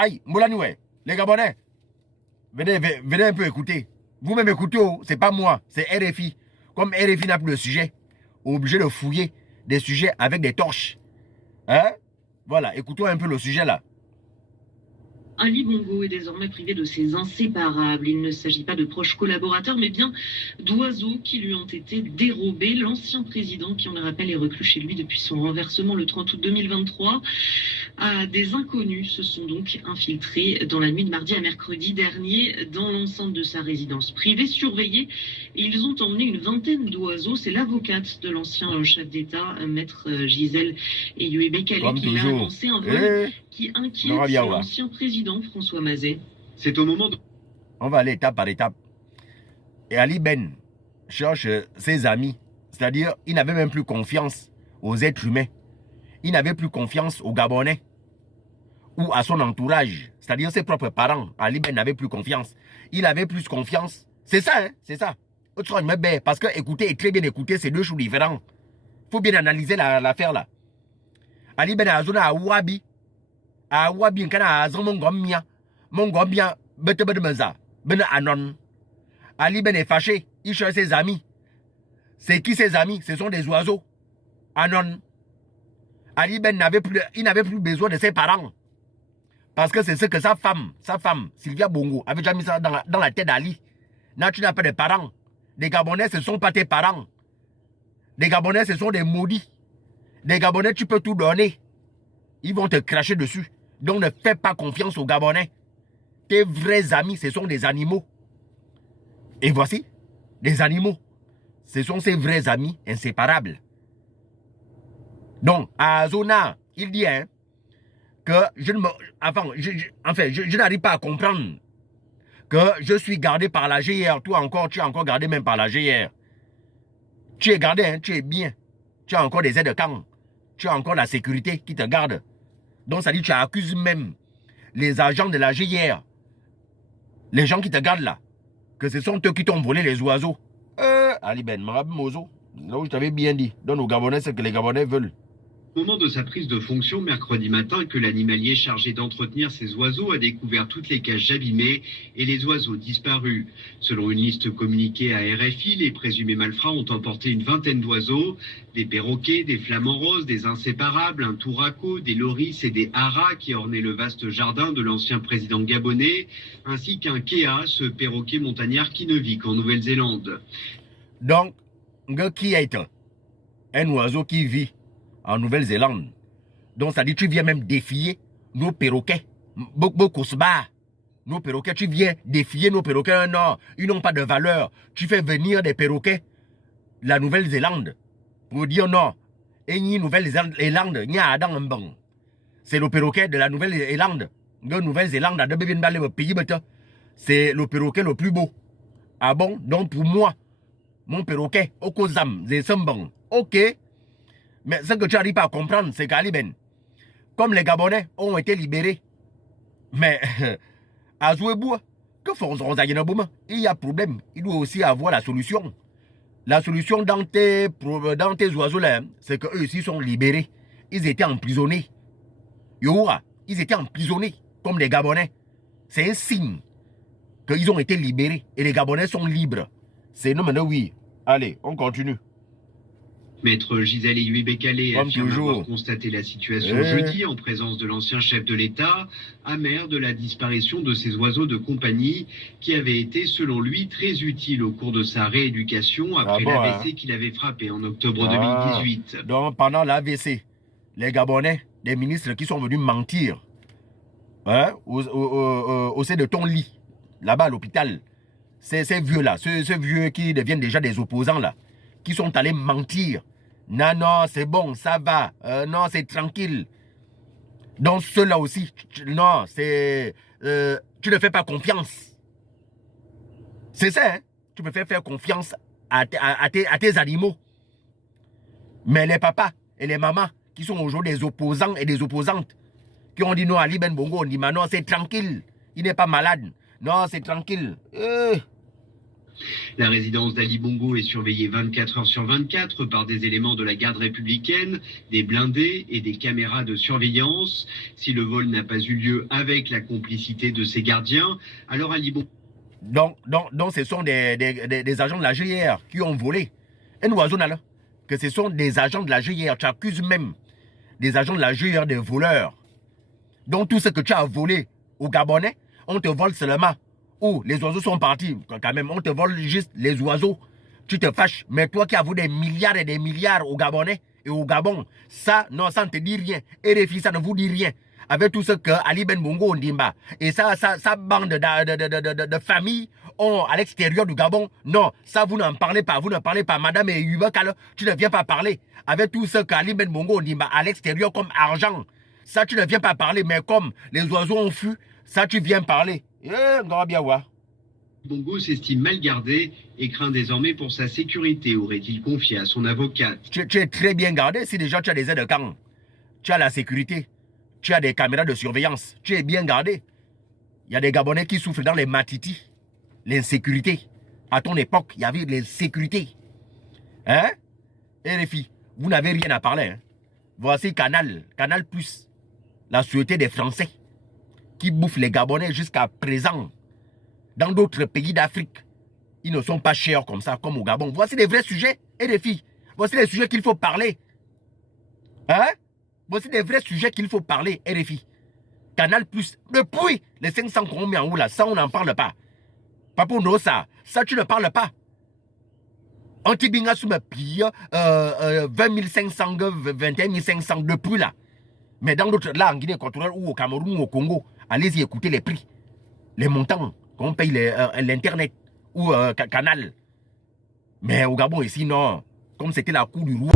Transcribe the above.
Aïe, Moulanoué, les Gabonais, venez un peu écouter. Vous-même écoutez, c'est pas moi, c'est RFI. Comme RFI n'a plus de sujet, obligé de fouiller des sujets avec des torches. Hein? Voilà, écoutons un peu le sujet là. Ali Bongo est désormais privé de ses inséparables. Il ne s'agit pas de proches collaborateurs, mais bien d'oiseaux qui lui ont été dérobés. L'ancien président, qui on le rappelle est reclus chez lui depuis son renversement le 30 août 2023, des inconnus se sont donc infiltrés dans la nuit de mardi à mercredi dernier dans l'enceinte de sa résidence privée surveillée. Et ils ont emmené une vingtaine d'oiseaux. C'est l'avocate de l'ancien chef d'État, maître Gisèle Eyoué-Beckalé, qui a annoncé un vol qui inquiète l'ancien président François Mazet. C'est au moment de... On va aller étape par étape. Et Ali Ben cherche ses amis. C'est-à-dire, il n'avait même plus confiance aux êtres humains. Il n'avait plus confiance aux Gabonais ou à son entourage. C'est-à-dire ses propres parents. Ali Ben n'avait plus confiance. Il avait plus confiance. C'est ça, hein, c'est ça. Parce que écouter et très bien écouter, c'est deux choses différentes. Il faut bien analyser l'affaire là. Ali Ben a zona à Wabi. A Wabi, kana a zon mon gombia, bete menza, ben anon. Ali Ben est fâché, il cherche ses amis. C'est qui ses amis? Ce sont des oiseaux. Anon. Ali Ben n'avait plus besoin de ses parents. Parce que c'est ce que sa femme, Sylvia Bongo, avait déjà mis ça dans la tête d'Ali. Là, tu n'as pas de parents. Les Gabonais, ce ne sont pas tes parents. Les Gabonais, ce sont des maudits. Les Gabonais, tu peux tout donner. Ils vont te cracher dessus. Donc ne fais pas confiance aux Gabonais. Tes vrais amis, ce sont des animaux. Et voici, des animaux. Ce sont ses vrais amis inséparables. Donc, à Zona, il dit hein, que je ne me... je n'arrive pas à comprendre que je suis gardé par la GR. Toi encore, tu es encore gardé même par la GR. Tu es gardé, hein, tu es bien. Tu as encore des aides de camp. Tu as encore la sécurité qui te garde. Donc, ça dit, tu accuses même les agents de la GIR, les gens qui te gardent là, que ce sont eux qui t'ont volé les oiseaux. Ali Ben, Marab Mozo, là où je t'avais bien dit, donne aux Gabonais ce que les Gabonais veulent. Au moment de sa prise de fonction mercredi matin, que l'animalier chargé d'entretenir ces oiseaux a découvert toutes les cages abîmées et les oiseaux disparus. Selon une liste communiquée à RFI, les présumés malfrats ont emporté une vingtaine d'oiseaux, des perroquets, des flamants roses, des inséparables, un touraco, des loris et des haras qui ornaient le vaste jardin de l'ancien président gabonais, ainsi qu'un kéa, ce perroquet montagnard qui ne vit qu'en Nouvelle-Zélande. Donc, qui est un oiseau qui vit en Nouvelle-Zélande. Donc, ça dit, tu viens même défier nos perroquets. Nos perroquets, tu viens défier nos perroquets. Non, ils n'ont pas de valeur. Tu fais venir des perroquets de la Nouvelle-Zélande pour dire non. Et ni Nouvelle-Zélande, c'est le perroquet de la Nouvelle-Zélande. La Nouvelle-Zélande, c'est le perroquet le plus beau. Ah bon? Donc, pour moi, mon perroquet, Okozam, Zesambang, ok. Mais ce que tu n'arrives pas à comprendre, c'est qu'Ali Ben, comme les Gabonais ont été libérés, mais à Zoueboua, que font il y a problème. Il doit aussi avoir la solution. La solution dans tes oiseaux là, c'est qu'eux aussi sont libérés. Ils étaient emprisonnés. Youra, ils étaient emprisonnés comme les Gabonais. C'est un signe qu'ils ont été libérés et les Gabonais sont libres. C'est non maintenant oui. Allez, on continue. Maître Gisèle Eyoué-Beckalé affirme avoir constaté la situation jeudi en présence de l'ancien chef de l'État, amer de la disparition de ces oiseaux de compagnie qui avaient été, selon lui, très utiles au cours de sa rééducation après l'AVC qu'il avait frappé en octobre 2018. Donc pendant l'AVC, les Gabonais, des ministres qui sont venus mentir hein, au sein de ton lit, là-bas à l'hôpital, ces vieux-là, ces vieux qui deviennent déjà des opposants là, qui sont allés mentir. Non, non, c'est bon, ça va. Non, c'est tranquille. Donc, ceux-là aussi, non, c'est... tu ne fais pas confiance. C'est ça, hein? Tu me fais faire confiance à tes animaux. Mais les papas et les mamans qui sont aujourd'hui des opposants et des opposantes, qui ont dit non à Ali Ben Bongo, on dit non, c'est tranquille. Il n'est pas malade. Non, c'est tranquille. La résidence d'Ali Bongo est surveillée 24 heures sur 24 par des éléments de la garde républicaine, des blindés et des caméras de surveillance. Si le vol n'a pas eu lieu avec la complicité de ses gardiens, alors Ali Bongo... Donc ce sont des agents de la GIR qui ont volé. Un oiseau là, que ce sont des agents de la GIR. Tu accuses même des agents de la GIR des voleurs. Donc tout ce que tu as volé au Gabonais, on te vole seulement. Oh, les oiseaux sont partis. Quand même, on te vole juste les oiseaux. Tu te fâches. Mais toi qui as volé des milliards et des milliards au Gabonais et au Gabon, ça, non, ça ne te dit rien. Et les filles, ça ne vous dit rien. Avec tout ce que Ali Ben Bongo Ondimba et sa bande de familles ont à l'extérieur du Gabon, non, ça vous n'en parlez pas. Vous ne parlez pas. Madame Yubakal, tu ne viens pas parler. Avec tout ce qu'Ali Ben Bongo Ondimba à l'extérieur comme argent, ça tu ne viens pas parler. Mais comme les oiseaux ont fui, ça tu viens parler. Bongo s'estime mal gardé et craint désormais pour sa sécurité, aurait-il confié à son avocate. Tu es très bien gardé si déjà tu as des aides de camp. Tu as la sécurité. Tu as des caméras de surveillance. Tu es bien gardé. Il y a des Gabonais qui souffrent dans les matitis. L'insécurité. À ton époque, il y avait l'insécurité. Hein? Et les filles, vous n'avez rien à parler. Hein? Voici Canal Plus. La sûreté des Français. Qui bouffent les Gabonais jusqu'à présent. Dans d'autres pays d'Afrique, ils ne sont pas chers comme ça, comme au Gabon. Voici les vrais sujets, et les filles. Voici les sujets qu'il faut parler. Hein? Voici les vrais sujets qu'il faut parler, et les filles. Canal Plus, depuis les 500 qu'on met en haut là, ça on n'en parle pas. Pas pour nous ça tu ne parles pas. Antibinga sous ma pille, 20 500, 21 500 depuis là. Mais dans d'autres, là en Guinée équatoriale ou au Cameroun ou au Congo, allez-y écouter les prix, les montants qu'on paye l'internet ou Canal. Mais au Gabon ici, non. Comme c'était la cour du roi.